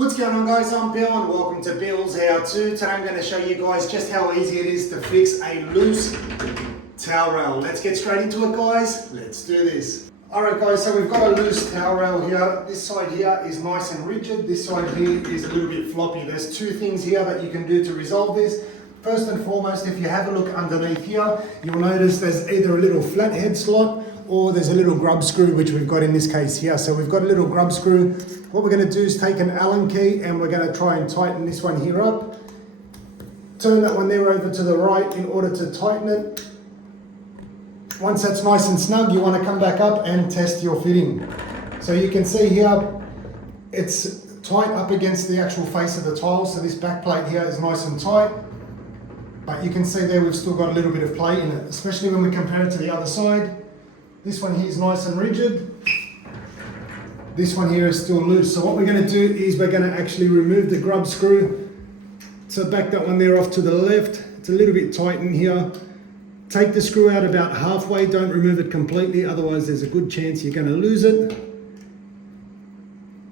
What's going on, guys? I'm Bill and welcome to Bill's How To. Today I'm going to show you guys just how easy it is to fix a loose towel rail. Let's get straight into it, guys. Let's do this. Alright guys, so we've got a loose towel rail here. This side here is nice and rigid. This side here is a little bit floppy. There's two things here that you can do to resolve this. First and foremost, if you have a look underneath here, you'll notice there's either a little flathead slot or there's a little grub screw, which we've got in this case here. So we've got a little grub screw. What we're going to do is take an Allen key and we're going to try and tighten this one here up. Turn that one there over to the right in order to tighten it. Once that's nice and snug, you want to come back up and test your fitting. So you can see here, it's tight up against the actual face of the tile. So this back plate here is nice and tight. But you can see there we've still got a little bit of play in it, especially when we compare it to the other side. This one here is nice and rigid. This one here is still loose. So what we're going to do is we're going to actually remove the grub screw. So back that one there off to the left. It's a little bit tight in here. Take the screw out about halfway. Don't remove it completely, otherwise there's a good chance you're going to lose it.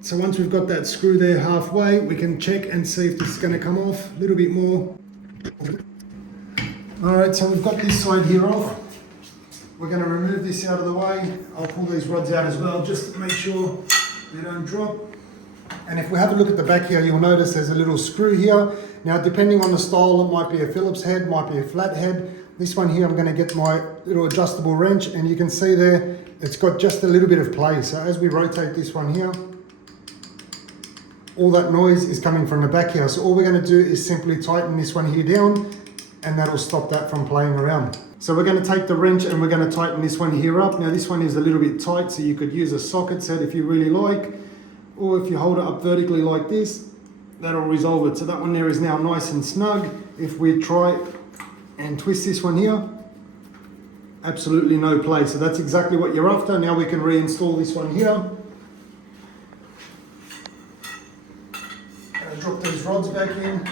So once we've got that screw there halfway, we can check and see if this is going to come off a little bit more. Alright, so we've got this side here off. We're going to remove this out of the way. I'll pull these rods out as well just to make sure they don't drop. And if we have a look at the back here, you'll notice there's a little screw here. Now depending on the style, it might be a Phillips head, might be a flat head. This one here, I'm going to get my little adjustable wrench, and you can see there, it's got just a little bit of play. So as we rotate this one here, all that noise is coming from the back here. So all we're going to do is simply tighten this one here down, and that'll stop that from playing around. So we're going to take the wrench and we're going to tighten this one here up. Now this one is a little bit tight, so you could use a socket set if you really like, or if you hold it up vertically like this, that'll resolve it. So that one there is now nice and snug. If we try and twist this one here, absolutely no play. So that's exactly what you're after. Now we can reinstall this one here. And drop these rods back in.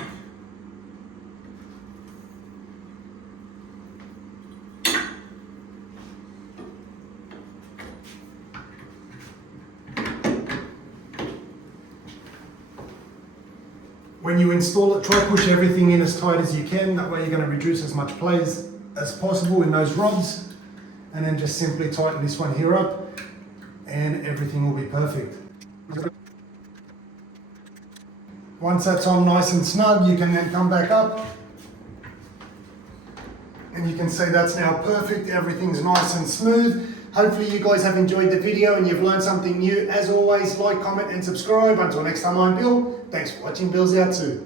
When you install it, try to push everything in as tight as you can. That way you're going to reduce as much play as possible in those rods. And then just simply tighten this one here up and everything will be perfect. Once that's on nice and snug, you can then come back up. And you can see that's now perfect. Everything's nice and smooth. Hopefully you guys have enjoyed the video and you've learned something new. As always, like, comment and subscribe. Until next time, I'm Bill. Thanks for watching Bill's How To.